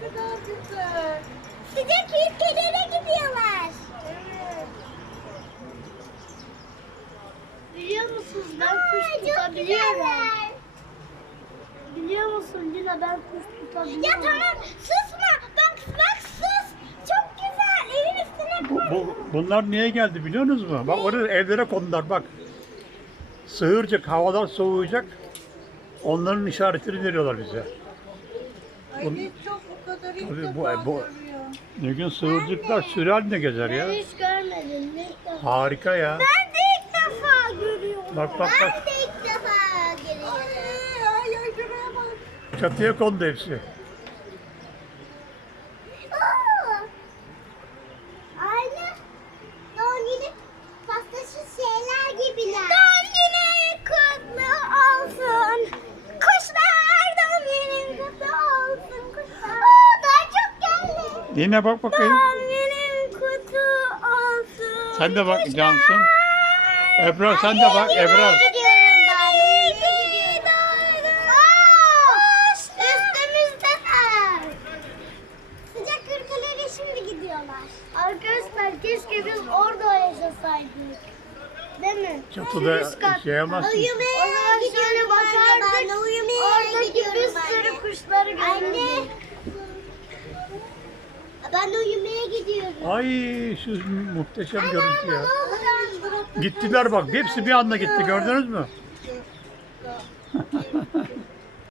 kadar güzel. güzel. Size küçük kedere gidiyorlar. Evet. ben Aa, kuş tutabiliyorum. Biliyor musun Lina ben kuş tutabiliyorum. Ya bileyim. tamam susma. Bak bak sus. Çok güzel. Evin üstüne bu, koyduğum. Bunlar niye geldi biliyor musunuz? Mu? Bak orada evlere kondular bak. Sığırcık havalar soğuyacak. Onların işaretini veriyorlar bize. Bunun, ay hiç çok bu kadar ilk bu, Ne bu, gün sığırcıklar sürer ne gezer ya? Ben hiç görmedim. Harika ya. Ben de ilk defa görüyorum. Bak bak bak. Ben de ilk defa görüyorum. Ay ay şuraya Çatıya kondu hepsi. Yine bak bakayım. Annenin kutu olsun. Sen de bak cansın. Ebru sen de bak Ebru. Keşke biz orada yaşasaydık. Değil mi? Çatıda yaşayamazsın. Ayı Ay şu muhteşem Hayatım! görüntü ya. Gittiler bak hepsi bir anda gitti gördünüz mü? Hayır, hayır.